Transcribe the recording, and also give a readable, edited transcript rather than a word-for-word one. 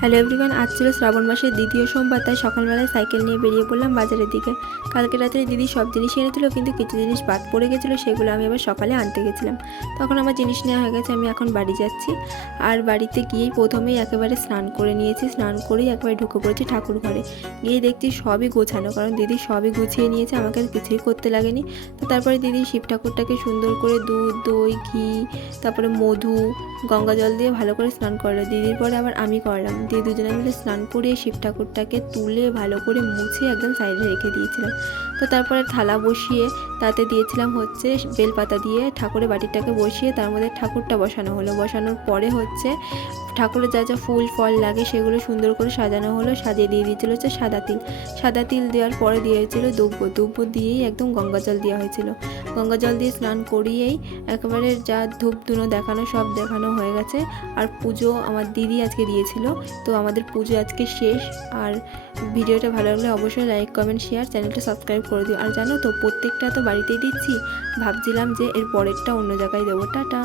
Hello everyone, আজ ছিল শ্রাবণ মাসের দ্বিতীয় সোমবার, তাই সকালবেলায় সাইকেল নিয়ে বেরিয়ে পড়লাম বাজারের দিকে। কালকে রাত্রে দিদি সব জিনিস এনেছিল, কিন্তু কিছু জিনিস বাদ পড়ে গেছিলো, সেগুলো আমি আবার সকালে আনতে গেছিলাম। তখন আমার জিনিস নেওয়া হয়ে গেছে, আমি এখন বাড়ি যাচ্ছি। আর বাড়িতে গিয়েই প্রথমেই একেবারে স্নান করে নিয়েছি, স্নান করেই একবারে ঢুকে পড়েছি ঠাকুর ঘরে। গিয়ে দেখছি সবই গোছানো, কারণ দিদি সবই গুছিয়ে নিয়েছে, আমাকে আর কিছুই করতে লাগেনি। তো তারপরে দিদি শিব ঠাকুরটাকে সুন্দর করে দুধ, দই, ঘি, তারপরে মধু, গঙ্গা জল দিয়ে ভালো করে স্নান করলো। দিদির পরে আবার আমি করলাম। দিয়ে দুজনে মিলে স্নান করিয়ে শিব ঠাকুরটাকে তুলে ভালো করে মুছে একদম সাইডে রেখে দিয়েছিলাম। তো তারপরে থালা বসিয়ে তাতে দিয়েছিলাম হচ্ছে বেলপাতা দিয়ে ঠাকুরের বাটিটাকে বসিয়ে তার মধ্যে ঠাকুরটা বসানো হলো। বসানোর পরে হচ্ছে ঠাকুরের যা যা ফুল ফল লাগে সেগুলো সুন্দর করে সাজানো হলো। সাজিয়ে দিয়ে দিয়েছিল হচ্ছে সাদা তিল। সাদা তিল দেওয়ার পরে দিয়েছিল দুব্বো। দুব্বো দিয়েই একদম গঙ্গা জল দেওয়া হয়েছিল। গঙ্গা জল দিয়ে স্নান করিয়েই একেবারে যা ধূপ ধুনো দেখানো সব দেখানো হয়ে গেছে। আর পুজো আমার দিদি আজকে দিয়েছিল। তো আমাদের পুজো আজকে শেষ। আর ভিডিওটা ভালো লাগলে অবশ্যই লাইক, কমেন্ট, শেয়ার, চ্যানেলটা সাবস্ক্রাইব করে দিও। আর জানো তো, প্রত্যেকটা তো বাড়িতেই দিচ্ছি, ভাবছিলাম যে এর পরেরটা অন্য জায়গায় দেবো। টাটা।